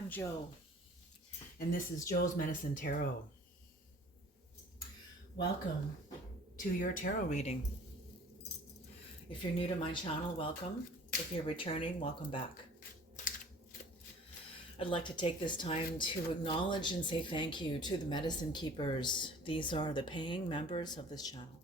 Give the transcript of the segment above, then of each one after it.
I'm Jo, and this is Jo's Medicine Tarot. Welcome to your tarot reading. If you're new to my channel, welcome. If you're returning, welcome back. I'd like to take this time to acknowledge and say thank you to the medicine keepers. These are the paying members of this channel.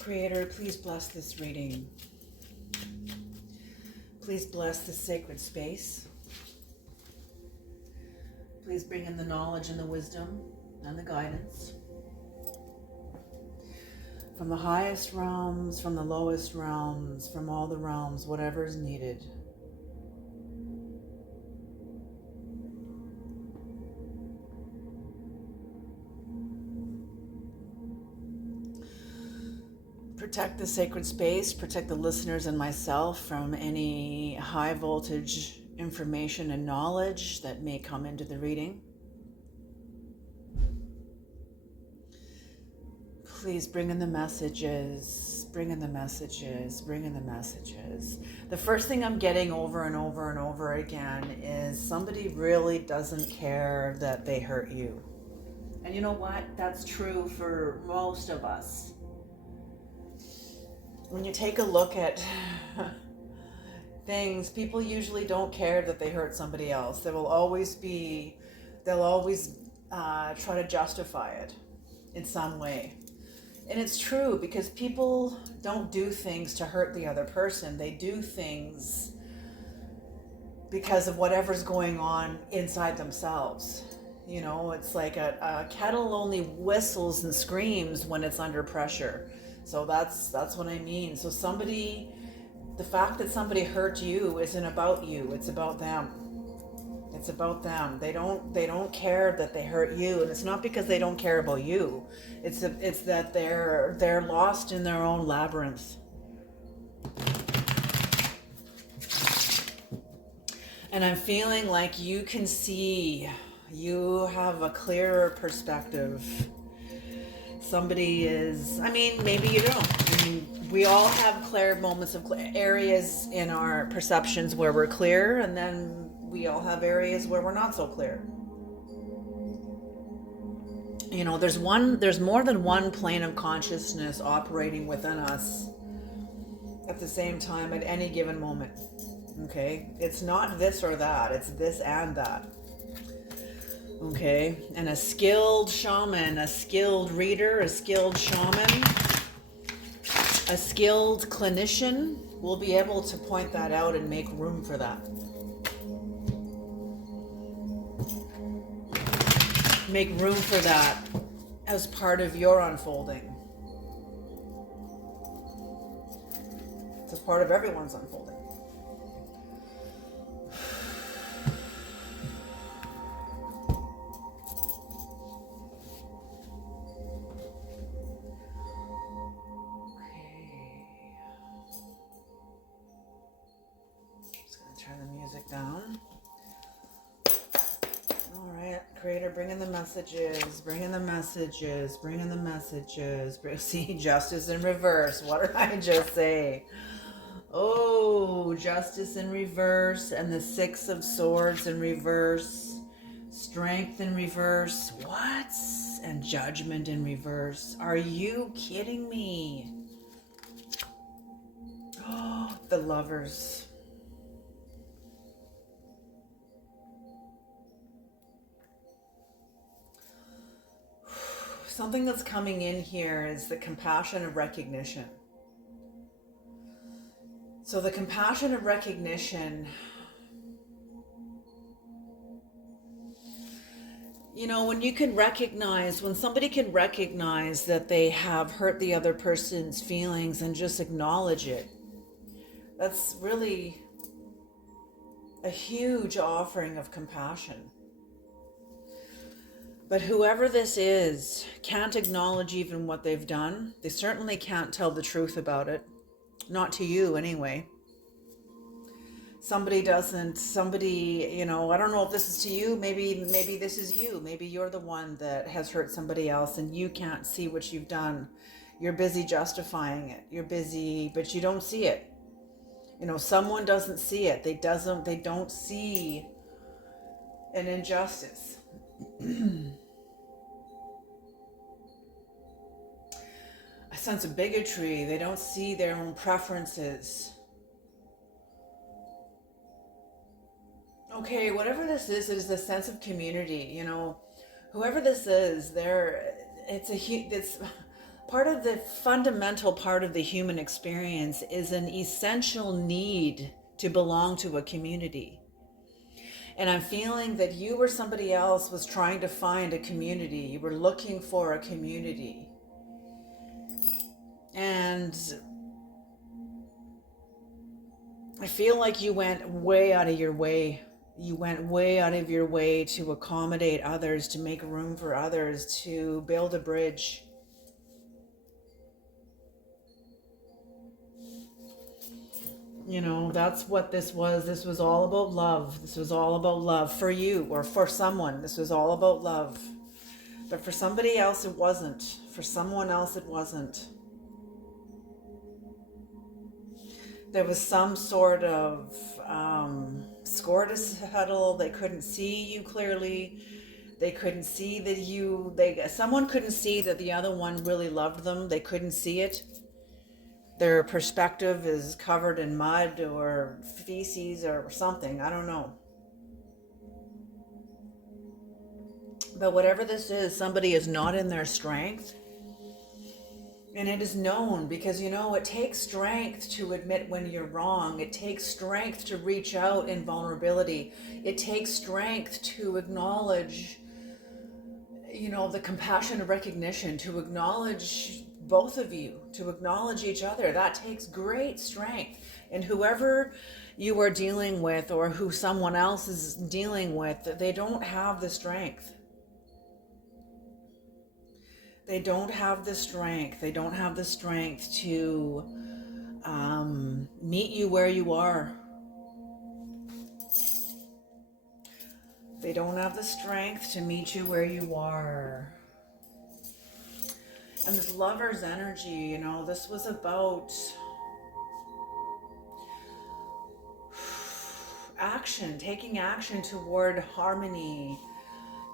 Creator, please bless this reading. Please bless this sacred space. Please bring in the knowledge and the wisdom and the guidance from the highest realms, from the lowest realms, from all the realms, whatever is needed. Protect the sacred space, protect the listeners and myself from any high voltage information and knowledge that may come into the reading. Please bring in the messages, bring in the messages, bring in the messages. The first thing I'm getting over and over and over again is somebody really doesn't care that they hurt you. And you know what? That's true for most of us. When you take a look at things, people usually don't care that they hurt somebody else. They'll always try to justify it in some way. And it's true, because people don't do things to hurt the other person. They do things because of whatever's going on inside themselves. You know, it's like a kettle only whistles and screams when it's under pressure. So that's what I mean. So the fact that somebody hurt you isn't about you. It's about them. It's about them. They don't care that they hurt you, and it's not because they don't care about you. It's that they're lost in their own labyrinth. And I'm feeling like you can see, you have a clearer perspective. Somebody is, maybe you don't. We all have clear moments of areas in our perceptions where we're clear, and then we all have areas where we're not so clear. You know, there's more than one plane of consciousness operating within us at the same time at any given moment. Okay? It's not this or that, it's this and that. Okay, and a skilled shaman, a skilled reader, a skilled shaman, a skilled clinician will be able to point that out and make room for that. Make room for that as part of your unfolding. It's a part of everyone's unfolding. Down. All right, Creator, bring in the messages, bring in the messages, bring in the messages. See, justice in reverse. What did I just say? Oh, justice in reverse, and the Six of Swords in reverse, strength in reverse. What? And judgment in reverse. Are you kidding me? Oh, the Lovers. Something that's coming in here is the compassion of recognition. So the compassion of recognition You know, when somebody can recognize that they have hurt the other person's feelings and just acknowledge it, that's really a huge offering of compassion. But whoever this is can't acknowledge even what they've done. They certainly can't tell the truth about it. Not to you, anyway. Somebody, you know, I don't know if this is to you. Maybe this is you. Maybe you're the one that has hurt somebody else and you can't see what you've done. You're busy justifying it. You're busy, but you don't see it. You know, someone doesn't see it. They don't see an injustice. A sense of bigotry. They don't see their own preferences. Okay, whatever this is, it is a sense of community. You know, whoever this is, it's part of the fundamental part of the human experience is an essential need to belong to a community. And I'm feeling that you or somebody else was trying to find a community. You were looking for a community. And I feel like you went way out of your way. You went way out of your way to accommodate others, to make room for others, to build a bridge. You know, that's what this was. This was all about love. This was all about love for you or for someone. This was all about love. But for somebody else, it wasn't. For someone else, it wasn't. There was some sort of score to settle. They couldn't see you clearly. They couldn't see that someone couldn't see that the other one really loved them. They couldn't see it. Their perspective is covered in mud or feces or something. I don't know. But whatever this is, somebody is not in their strength. And it is known because, you know, it takes strength to admit when you're wrong. It takes strength to reach out in vulnerability. It takes strength to acknowledge, you know, the compassion of recognition, to acknowledge both of you, to acknowledge each other. That takes great strength. And whoever you are dealing with or who someone else is dealing with, they don't have the strength. They don't have the strength. They don't have the strength to meet you where you are. They don't have the strength to meet you where you are. And this lover's energy, you know, this was about action, taking action toward harmony,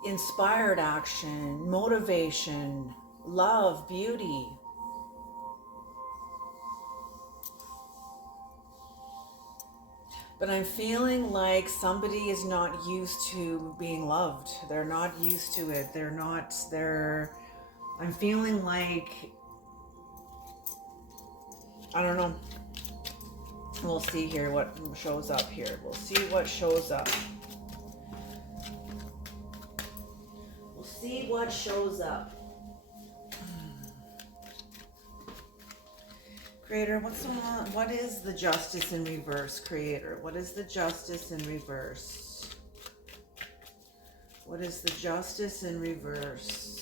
inspired action, motivation, love, beauty. But I'm feeling like somebody is not used to being loved. They're not used to it. I'm feeling like, I don't know. We'll see here what shows up here. We'll see what shows up. We'll see what shows up. Creator, what is the justice in reverse, Creator? What is the justice in reverse? What is the justice in reverse?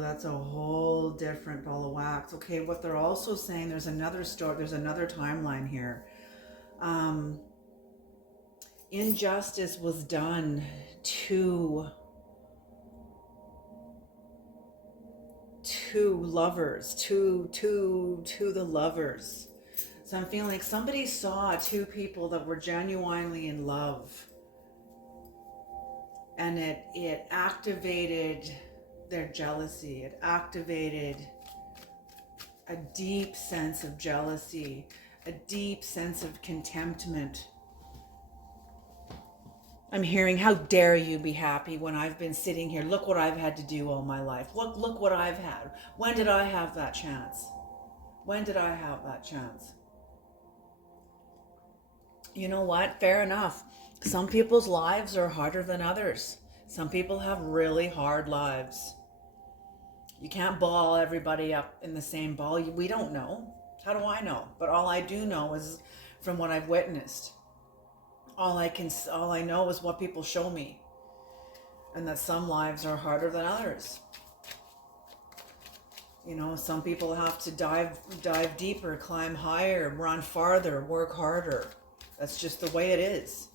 That's a whole different ball of wax. Okay, what they're also saying, there's another story, there's another timeline here. Injustice was done to lovers, to the lovers. So I'm feeling like somebody saw two people that were genuinely in love, and it activated their jealousy. It activated a deep sense of jealousy, a deep sense of contentment. I'm hearing, how dare you be happy when I've been sitting here? Look what I've had to do all my life. Look what I've had. When did I have that chance? When did I have that chance? You know what? Fair enough. Some people's lives are harder than others. Some people have really hard lives. You can't ball everybody up in the same ball. We don't know. How do I know? But all I do know is from what I've witnessed. All I know is what people show me. And that some lives are harder than others. You know, some people have to dive deeper, climb higher, run farther, work harder. That's just the way it is.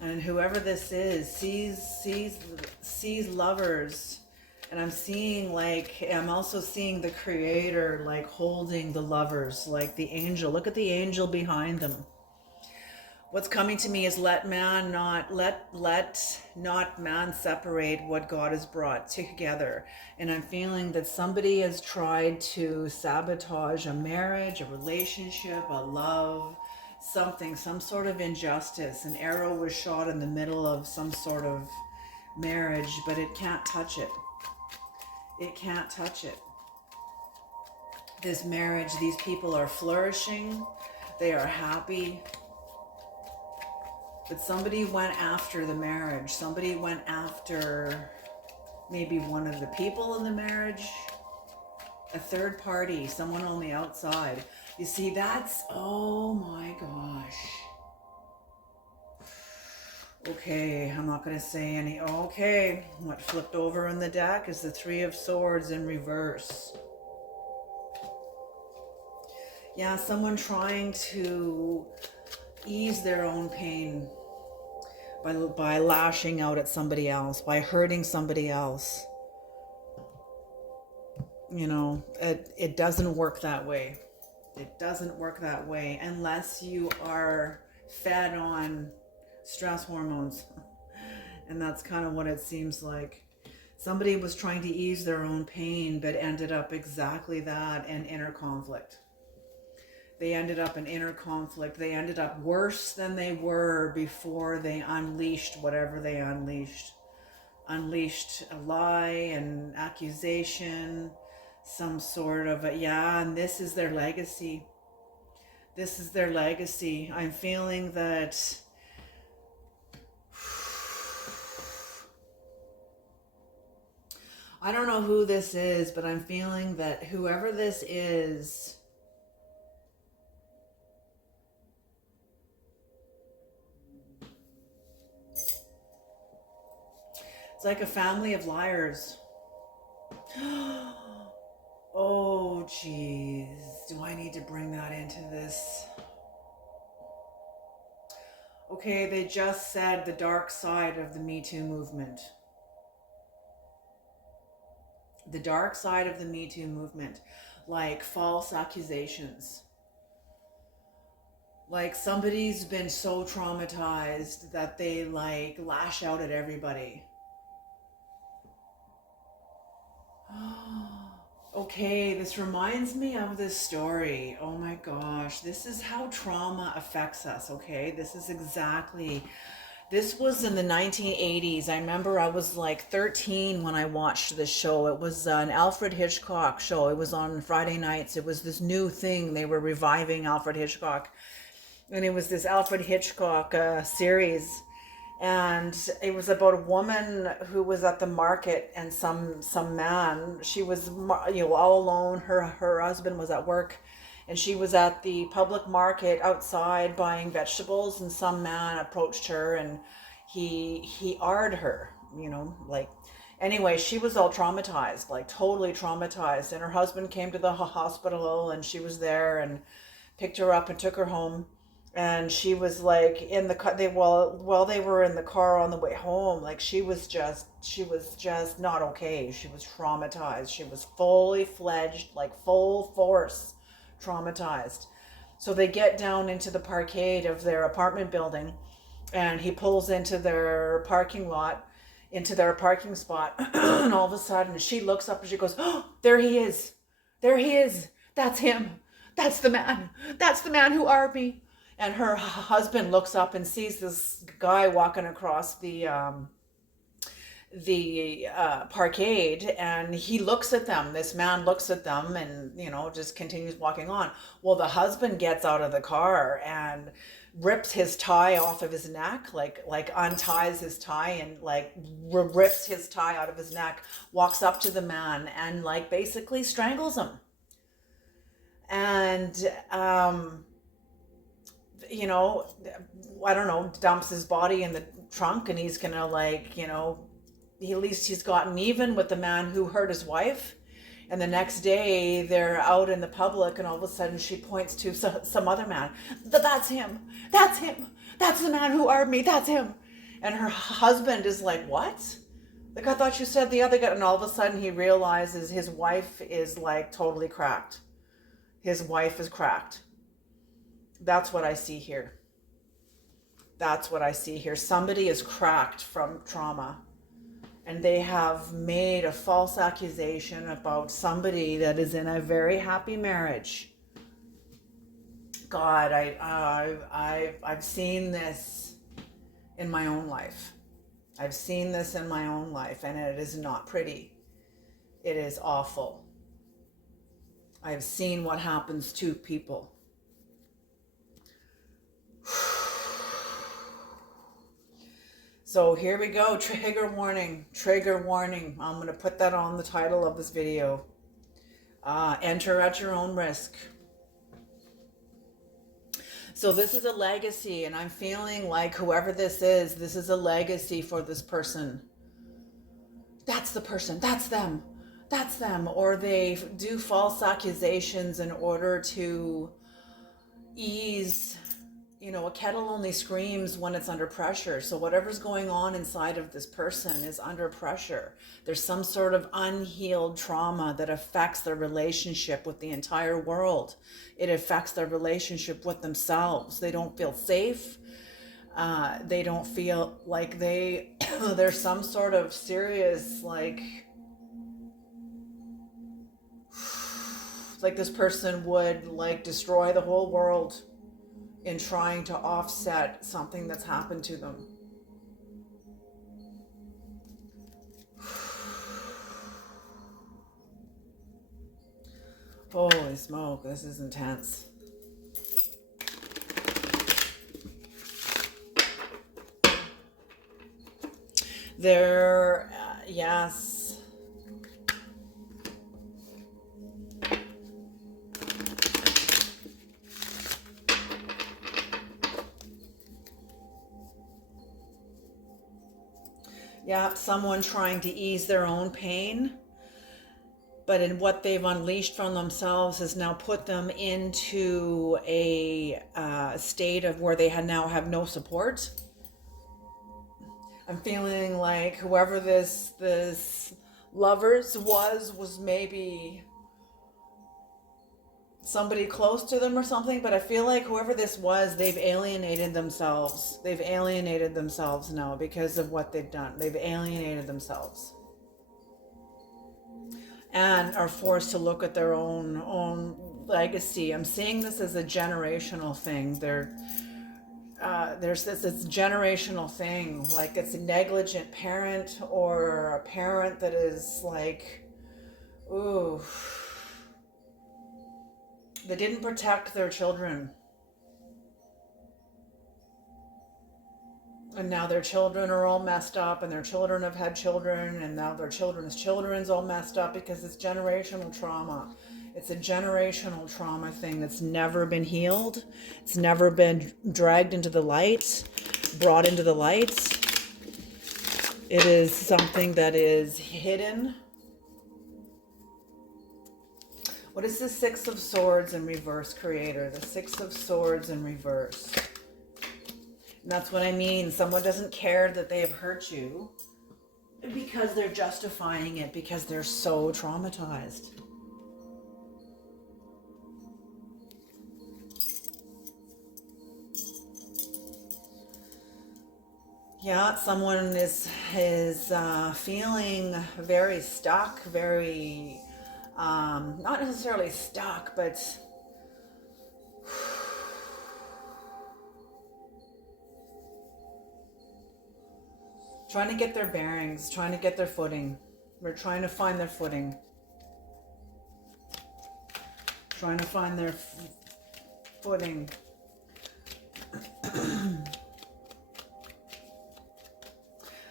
And whoever this is sees lovers. And I'm also seeing the creator like holding the lovers, like the angel. Look at the angel behind them. What's coming to me is let not man separate what God has brought together. And I'm feeling that somebody has tried to sabotage a marriage, a relationship, a love, something, some sort of injustice. An arrow was shot in the middle of some sort of marriage, but it can't touch it. It can't touch it. This marriage, these people are flourishing. They are happy. But somebody went after the marriage. Somebody went after maybe one of the people in the marriage. A third party, someone on the outside. You see, that's, oh my gosh. Okay, I'm not going to say any. Okay, what flipped over in the deck is the Three of Swords in reverse. Yeah, someone trying to ease their own pain by lashing out at somebody else, by hurting somebody else. You know, it doesn't work that way. It doesn't work that way unless you are fed on stress hormones. And that's kind of what it seems like. Somebody was trying to ease their own pain, but ended up exactly that, an inner conflict. They ended up in inner conflict. They ended up worse than they were before they unleashed whatever they unleashed. Unleashed a lie, an accusation, some sort of and this is their legacy. This is their legacy. I'm feeling that I don't know who this is, but I'm feeling that whoever this is it's like a family of liars. Oh, geez. Do I need to bring that into this? Okay, they just said the dark side of the Me Too movement. The dark side of the Me Too movement. Like false accusations. Like somebody's been so traumatized that they like lash out at everybody. Okay, this reminds me of this story. Oh my gosh, this is how trauma affects us, okay? This was in the 1980s. I remember I was like 13 when I watched this show. It was an Alfred Hitchcock show. It was on Friday nights. It was this new thing. They were reviving Alfred Hitchcock. And it was this Alfred Hitchcock series. And it was about a woman who was at the market and some man. She was, all alone. Her husband was at work, and she was at the public market outside buying vegetables. And some man approached her, and he arred her. Anyway, she was all traumatized, like totally traumatized. And her husband came to the hospital, and she was there and picked her up and took her home. And she was like in the car. While they were in the car on the way home, like she was just not okay. She was traumatized. She was fully fledged, like full force traumatized. So they get down into the parkade of their apartment building, and he pulls into their parking lot, into their parking spot. And all of a sudden she looks up and she goes, oh, there he is. There he is. That's him. That's the man. That's the man who armed me. And her husband looks up and sees this guy walking across the parkade, and he looks at them. This man looks at them and, just continues walking on. Well, the husband gets out of the car and rips his tie off of his neck, like unties his tie and like rips his tie out of his neck, walks up to the man and like basically strangles him. And, I don't know, dumps his body in the trunk, and he's gonna at least he's gotten even with the man who hurt his wife. And the next day they're out in the public, and all of a sudden she points to some other man. That's him. That's him. That's the man who armed me. That's him. And her husband is like, what? Like, I thought you said the other guy. And all of a sudden he realizes his wife is like totally cracked. His wife is cracked. That's what I see here. That's what I see here. Somebody is cracked from trauma, and they have made a false accusation about somebody that is in a very happy marriage. God, I've seen this in my own life. I've seen this in my own life, and it is not pretty. It is awful. I've seen what happens to people. So here we go, trigger warning, trigger warning. I'm going to put that on the title of this video. Enter at your own risk. So this is a legacy, and I'm feeling like whoever this is a legacy for this person. That's the person, that's them, that's them. Or they do false accusations in order to ease. A kettle only screams when it's under pressure. So whatever's going on inside of this person is under pressure. There's some sort of unhealed trauma that affects their relationship with the entire world. It affects their relationship with themselves. They don't feel safe. They don't feel like there's some sort of serious, like this person would destroy the whole world in trying to offset something that's happened to them. Holy smoke, this is intense. Yes. Yeah, someone trying to ease their own pain, but in what they've unleashed from themselves has now put them into a state of where they now have no support. I'm feeling like whoever this lovers was maybe somebody close to them or something, but I feel like whoever this was, they've alienated themselves. They've alienated themselves now because of what they've done. They've alienated themselves and are forced to look at their own legacy. I'm seeing this as a generational thing. There's this generational thing, like it's a negligent parent or a parent that is like, ooh, they didn't protect their children. And now their children are all messed up, and their children have had children, and now their children's all messed up because it's generational trauma. It's a generational trauma thing that's never been healed. It's never been dragged into the light, brought into the light. It is something that is hidden. What is the Six of Swords in reverse, Creator? The Six of Swords in reverse. And that's what I mean. Someone doesn't care that they have hurt you because they're justifying it because they're so traumatized. Yeah, someone is feeling very stuck, very not necessarily stuck, but trying to get their bearings, trying to get their footing. They're trying to find their footing, trying to find their footing.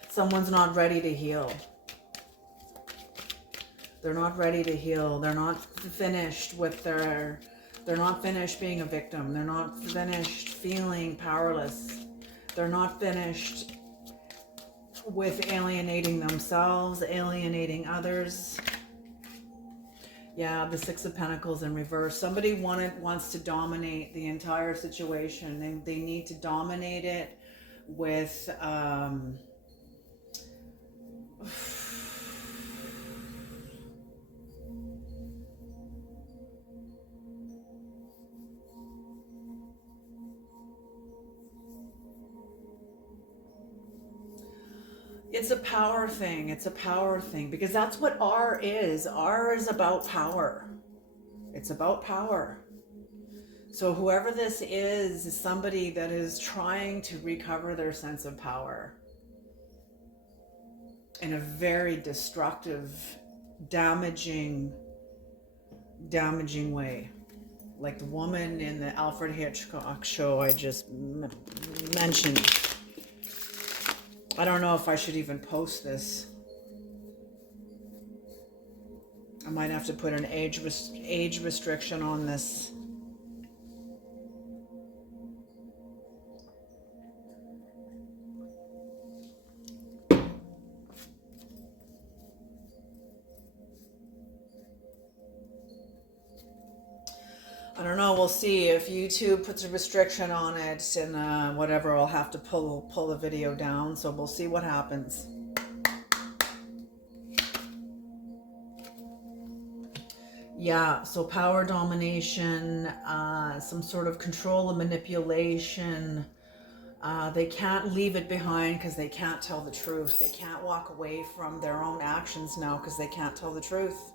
Someone's not ready to heal. They're not ready to heal. They're not finished with their, they're not finished being a victim. They're not finished feeling powerless. They're not finished with alienating themselves, alienating others. Yeah, the Six of Pentacles in reverse. Somebody wants to dominate the entire situation. They need to dominate it with it's a power thing. It's a power thing because that's what R is. R is about power. It's about power. So whoever this is somebody that is trying to recover their sense of power in a very destructive, damaging way. Like the woman in the Alfred Hitchcock show I just mentioned. I don't know if I should even post this. I might have to put an age restriction on this. I don't know. We'll see if YouTube puts a restriction on it, and whatever. I'll have to pull the video down. So we'll see what happens. Yeah. So power domination, some sort of control and manipulation. They can't leave it behind because they can't tell the truth. They can't walk away from their own actions now because they can't tell the truth.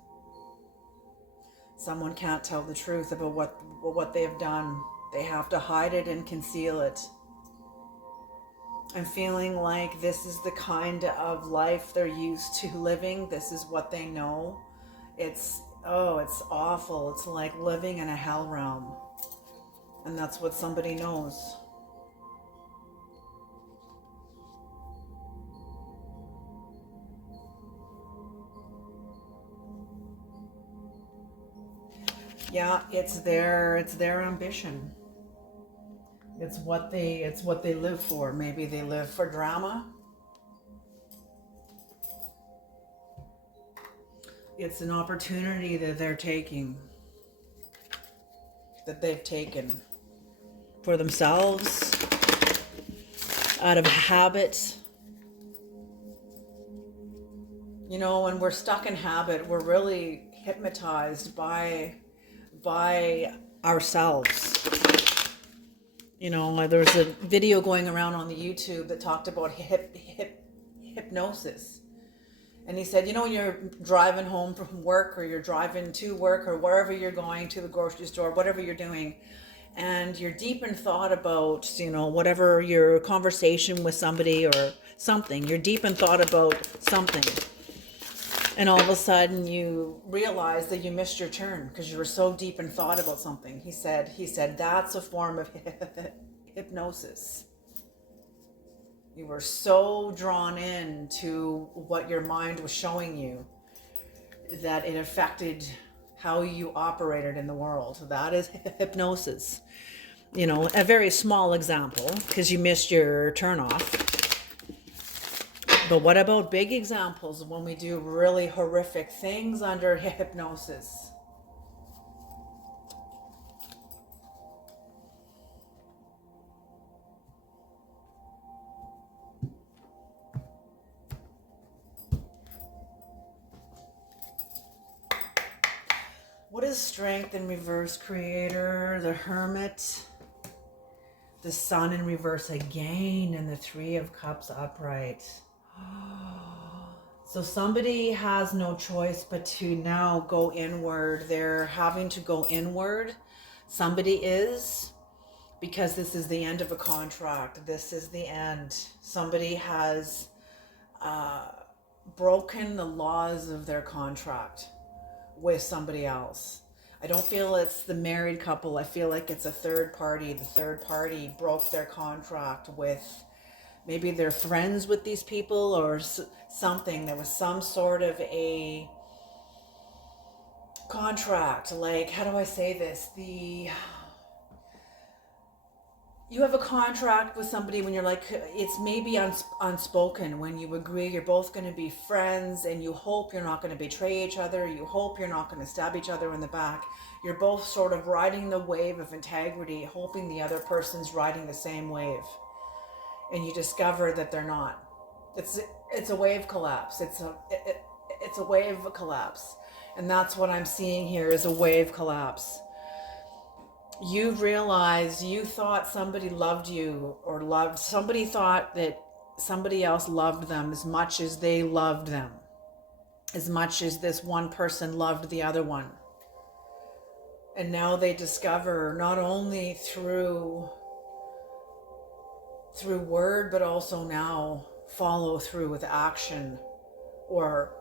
Someone can't tell the truth about what they have done. They have to hide it and conceal it. And feeling like this is the kind of life they're used to living. This is what they know. It's awful. It's like living in a hell realm. And that's what somebody knows. Yeah, it's their ambition. It's what they live for. Maybe they live for drama. It's an opportunity that they're taking, that they've taken for themselves, out of habit. You know, when we're stuck in habit, we're really hypnotized by ourselves. You know, there's a video going around on the YouTube that talked about hypnosis. And he said, you know, when you're driving home from work or you're driving to work or wherever you're going, to the grocery store, whatever you're doing, and you're deep in thought about, you know, whatever your conversation with somebody or something, you're deep in thought about something. And all of a sudden you realize that you missed your turn because you were so deep in thought about something. He said that's a form of hypnosis. You were so drawn in to what your mind was showing you that it affected how you operated in the world. That is hypnosis. You know, a very small example because you missed your turn off. But what about big examples when we do really horrific things under hypnosis? What is strength in reverse, Creator? The Hermit. The Sun in reverse again, and the Three of Cups upright. So somebody has no choice but to now go inward. They're having to go inward. Somebody is, because this is the end of a contract. This is the end. Somebody has broken the laws of their contract with somebody else. I don't feel it's the married couple. I feel like it's a third party. The third party broke their contract with, maybe they're friends with these people or something. There was some sort of a contract. Like, how do I say this? You have a contract with somebody when you're like, it's maybe unspoken, when you agree you're both going to be friends and you hope you're not going to betray each other. You hope you're not going to stab each other in the back. You're both sort of riding the wave of integrity, hoping the other person's riding the same wave. And you discover that they're not. It's a wave collapse. It's a wave collapse. And that's what I'm seeing here, is a wave collapse. You realize you thought somebody loved you, or somebody thought that somebody else loved them as much as they loved them, as much as this one person loved the other one. And now they discover, not only through word, but also now follow through with action or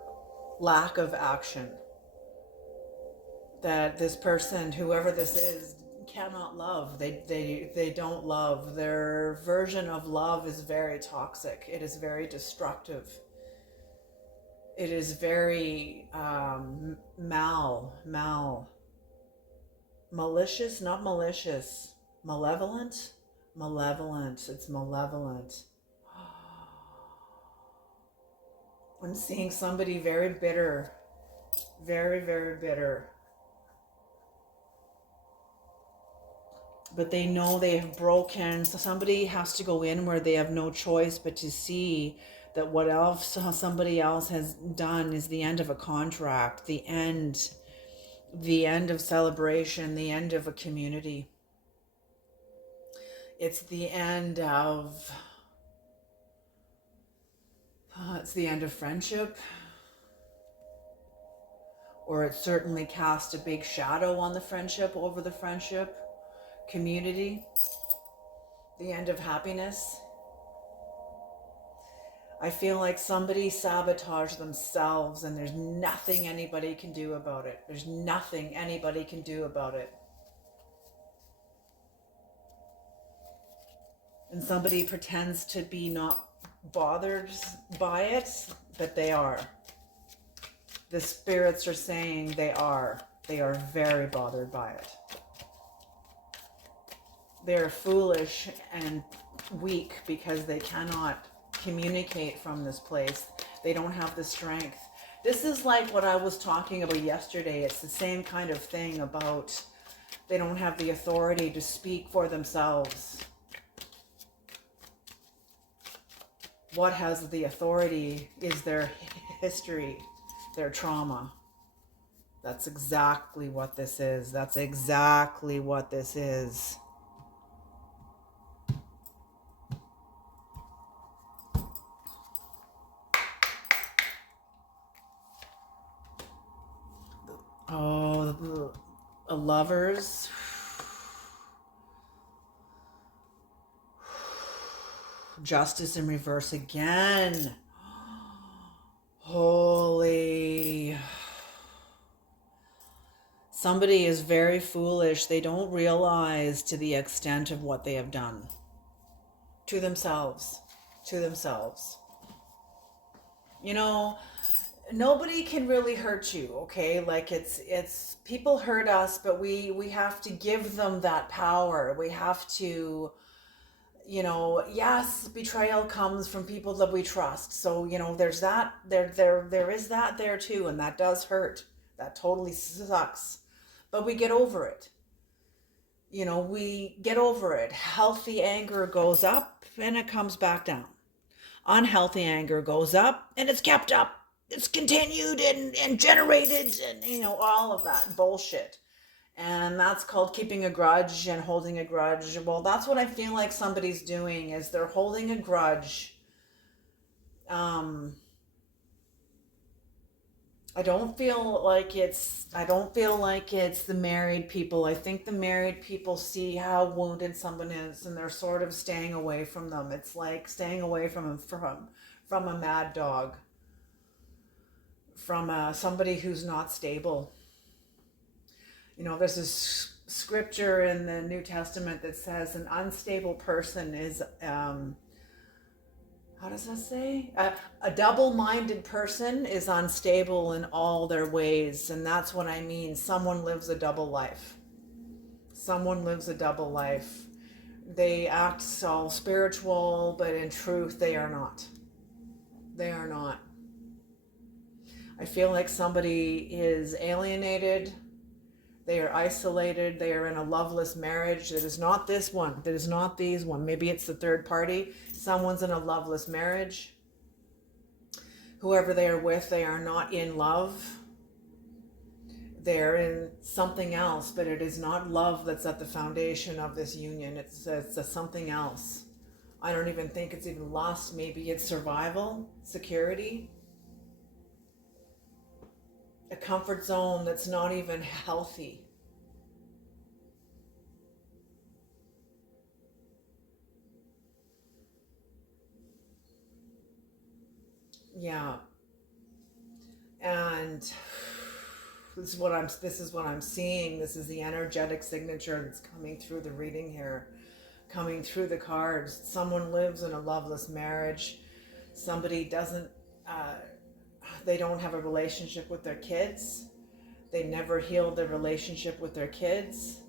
lack of action, that this person, whoever this is, cannot love. They don't love. Their version of love is very toxic. It is very destructive. It is very malicious, not malicious, malevolent. It's malevolent. I'm seeing somebody very bitter, very, very bitter. But they know they have broken. So somebody has to go in where they have no choice but to see that what else somebody else has done is the end of a contract, the end of celebration, the end of a community. It's the end of friendship, or it certainly cast a big shadow on the friendship, over the friendship community, the end of happiness. I feel like somebody sabotaged themselves, and there's nothing anybody can do about it. There's nothing anybody can do about it. And somebody pretends to be not bothered by it, but they are. The spirits are saying they are. They are very bothered by it. They're foolish and weak because they cannot communicate from this place. They don't have the strength. This is like what I was talking about yesterday. It's the same kind of thing about they don't have the authority to speak for themselves. What has the authority is their history, their trauma. That's exactly what this is. That's exactly what this is. Oh, lovers. Justice in reverse again. Holy. Somebody is very foolish. They don't realize to the extent of what they have done to themselves. You know, nobody can really hurt you, okay? Like it's people hurt us, but we have to give them that power. We have to, you know, yes, betrayal comes from people that we trust. So, you know, there's that, there is that there too, and that does hurt. That totally sucks. But we get over it. You know, we get over it. Healthy anger goes up and it comes back down. Unhealthy anger goes up and it's kept up. It's continued and generated and, you know, all of that bullshit. And that's called keeping a grudge and holding a grudge. Well, that's what I feel like somebody's doing, is they're holding a grudge. I don't feel like it's the married people. I think the married people see how wounded someone is, and they're sort of staying away from them. It's like staying away from a mad dog, from somebody who's not stable. You know, there's this scripture in the New Testament that says an unstable person is, how does that say? A double-minded person is unstable in all their ways. And that's what I mean. Someone lives a double life. Someone lives a double life. They act all spiritual, but in truth, they are not. They are not. I feel like somebody is alienated. They are isolated. They are in a loveless marriage. That is not this one. That is not these one. Maybe it's the third party. Someone's in a loveless marriage. Whoever they are with, they are not in love. They're in something else, but it is not love that's at the foundation of this union. It's something else. I don't even think it's even lust. Maybe it's survival, security. A comfort zone that's not even healthy. Yeah. And this is what I'm seeing. This is the energetic signature that's coming through the reading here, coming through the cards. Someone lives in a loveless marriage. Somebody doesn't they don't have a relationship with their kids. They never healed their relationship with their kids.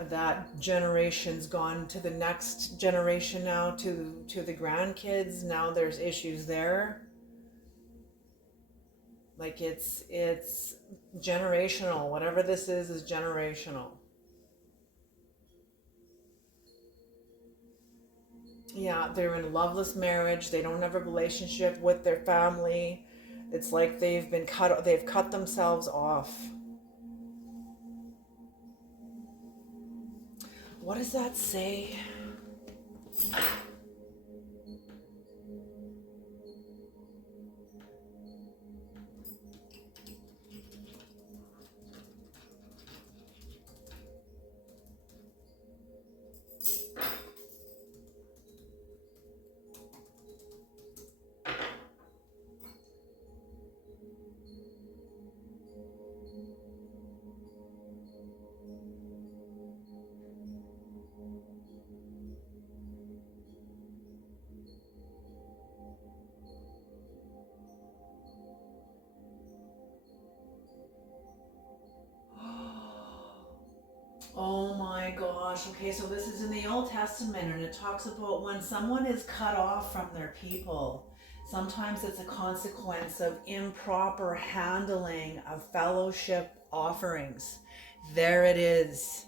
That generation's gone to the next generation now, to the grandkids. Now there's issues there. Like it's generational. Whatever this is generational. Yeah, they're in a loveless marriage. They don't have a relationship with their family. It's like they've cut themselves off. What does that say? Oh my gosh. Okay, so this is in the Old Testament, and it talks about when someone is cut off from their people. Sometimes it's a consequence of improper handling of fellowship offerings. There it is.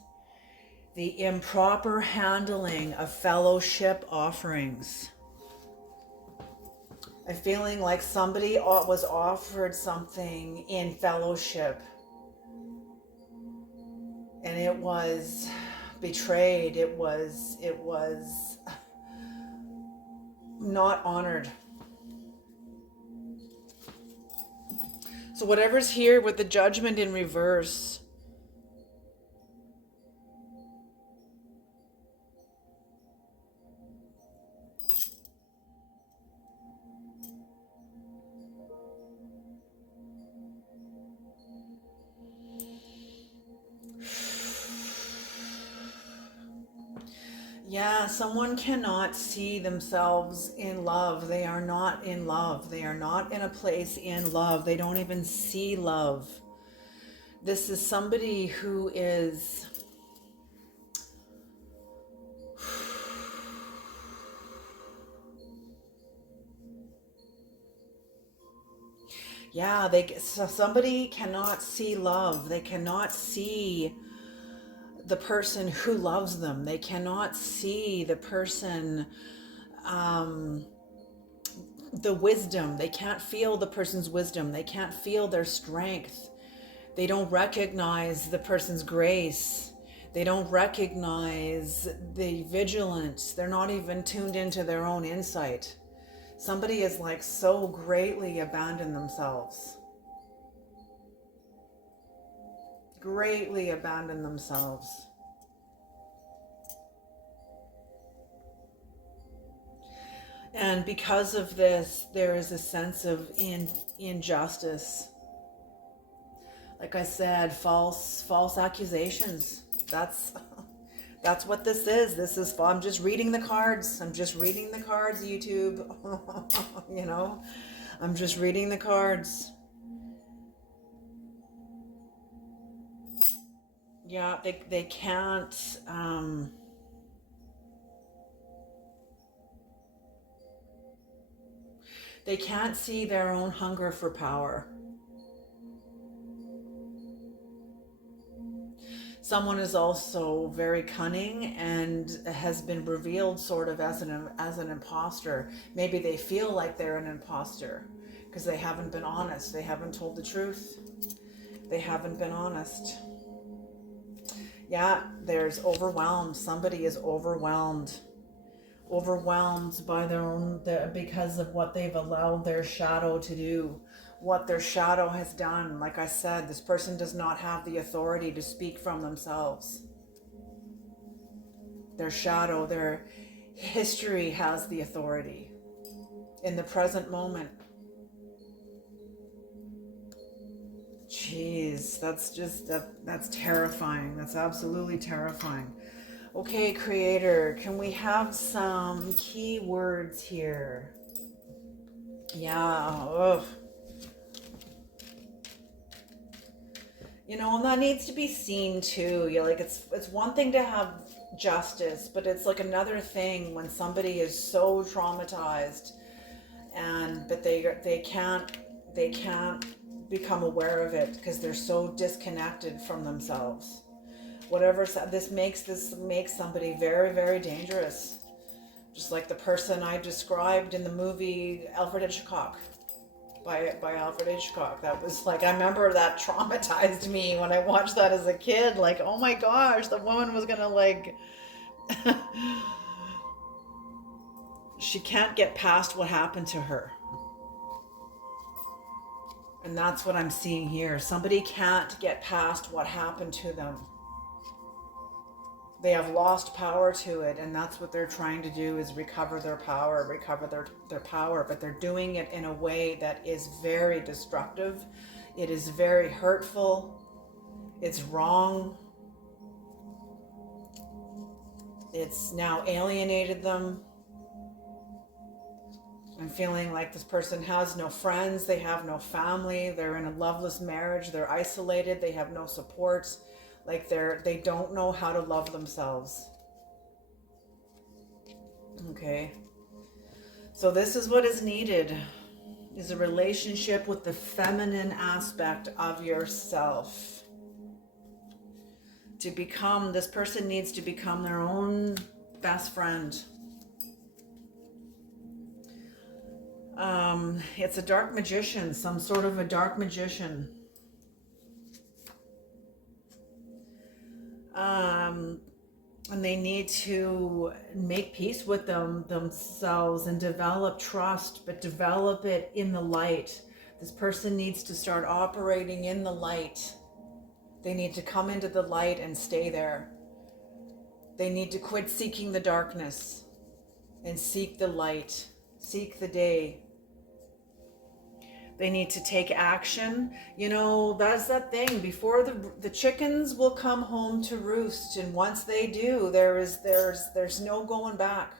The improper handling of fellowship offerings. I'm feeling like somebody was offered something in fellowship, and it was betrayed. It was not honored. So whatever's here with the judgment in reverse, yeah, someone cannot see themselves in love. They are not in love. They are not in a place in love. They don't even see love. This is somebody who is... Yeah, somebody cannot see love. They cannot see the person who loves them. They cannot see the person, the wisdom. They can't feel the person's wisdom. They can't feel their strength. They don't recognize the person's grace. They don't recognize the vigilance. They're not even tuned into their own insight. Somebody is like so greatly abandoned themselves. Greatly abandoned themselves. And because of this, there is a sense of injustice. Like I said, false accusations. That's what this is. I'm just reading the cards. I'm just reading the cards, YouTube. You know, I'm just reading the cards. Yeah, they can't. They can't see their own hunger for power. Someone is also very cunning and has been revealed sort of as an imposter. Maybe they feel like they're an imposter because they haven't been honest. They haven't told the truth. They haven't been honest. Yeah, there's overwhelmed. Somebody is overwhelmed by their own, because of what they've allowed their shadow to do, what their shadow has done. Like I said, this person does not have the authority to speak from themselves. Their shadow, their history has the authority in the present moment. Jeez, that's terrifying. That's absolutely terrifying. Okay, Creator, can we have some key words here? Yeah, ugh. You know, and that needs to be seen too. Yeah, like it's one thing to have justice, but it's like another thing when somebody is so traumatized but they can't become aware of it because they're so disconnected from themselves. Whatever this makes somebody very, very dangerous. Just like the person I described in the movie Alfred Hitchcock, by Alfred Hitchcock. That was like, I remember that traumatized me when I watched that as a kid. Like, oh my gosh, the woman was gonna like, she can't get past what happened to her. And that's what I'm seeing here. Somebody can't get past what happened to them. They have lost power to it, and that's what they're trying to do, is recover their power, but they're doing it in a way that is very destructive. It is very hurtful. It's wrong. It's now alienated them. I'm feeling like this person has no friends, they have no family, they're in a loveless marriage, they're isolated, they have no support. Like they don't know how to love themselves. Okay. So this is what is needed, is a relationship with the feminine aspect of yourself. This person needs to become their own best friend. It's a dark magician, some sort of a dark magician. And they need to make peace with themselves and develop trust, but develop it in the light. This person needs to start operating in the light. They need to come into the light and stay there. They need to quit seeking the darkness and seek the light, seek the day. They need to take action. You know, that's that thing. Before the chickens will come home to roost, and once they do, there's no going back.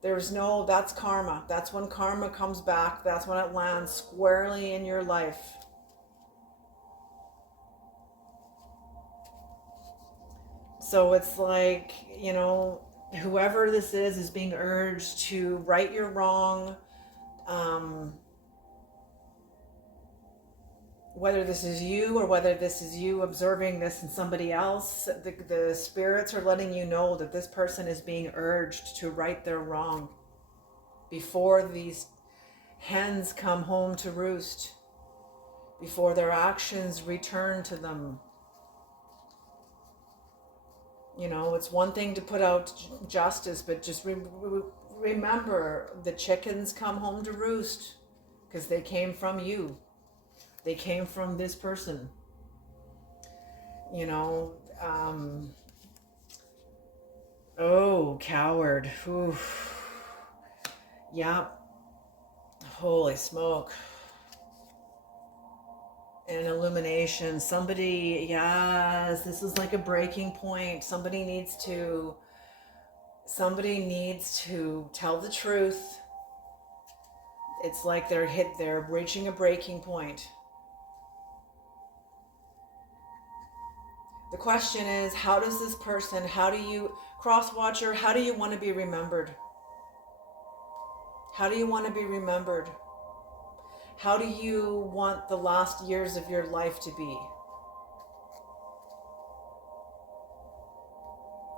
That's karma. That's when karma comes back. That's when it lands squarely in your life. So it's like, you know, whoever this is being urged to right your wrong. Whether this is you or whether this is you observing this in somebody else, the spirits are letting you know that this person is being urged to right their wrong before these hens come home to roost, before their actions return to them. You know, it's one thing to put out justice, but just remember, the chickens come home to roost because they came from you. They came from this person. You know, oh, coward. Oof. Yeah. Holy smoke. And illumination. Somebody, yes, this is like a breaking point. Somebody needs to tell the truth. It's like they're reaching a breaking point. The question is, how do you, cross-watcher, how do you want to be remembered? How do you want to be remembered? How do you want the last years of your life to be?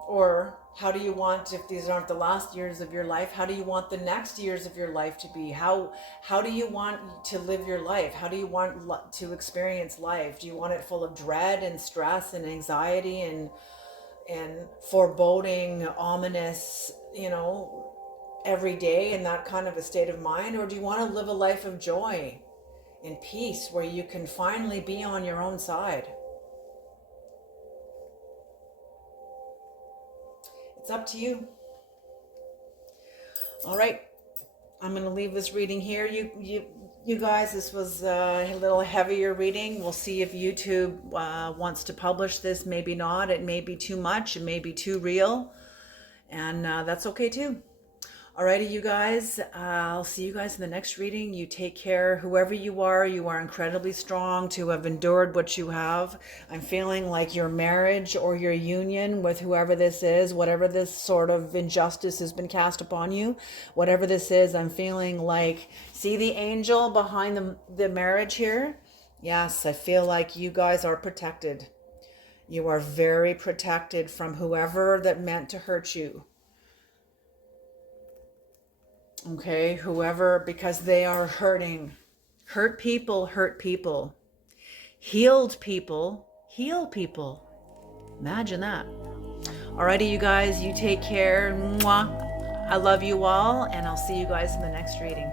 Or how do you want, if these aren't the last years of your life, how do you want the next years of your life to be? How do you want to live your life? How do you want to experience life? Do you want it full of dread and stress and anxiety and foreboding, ominous, you know, every day in that kind of a state of mind? Or do you want to live a life of joy and peace where you can finally be on your own side? It's up to you. All right, I'm going to leave this reading here. You guys, this was a little heavier reading. We'll see if YouTube wants to publish this. Maybe not. It may be too much. It may be too real. And that's okay too. Alrighty, you guys, I'll see you guys in the next reading. You take care. Whoever you are incredibly strong to have endured what you have. I'm feeling like your marriage or your union with whoever this is, whatever this sort of injustice has been cast upon you, whatever this is, I'm feeling like, see the angel behind the marriage here? Yes, I feel like you guys are protected. You are very protected from whoever that meant to hurt you. Okay, whoever, because they are hurting. Hurt people hurt people. Healed people heal people. Imagine that. Alrighty, you guys, you take care. Mwah. I love you all, and I'll see you guys in the next reading.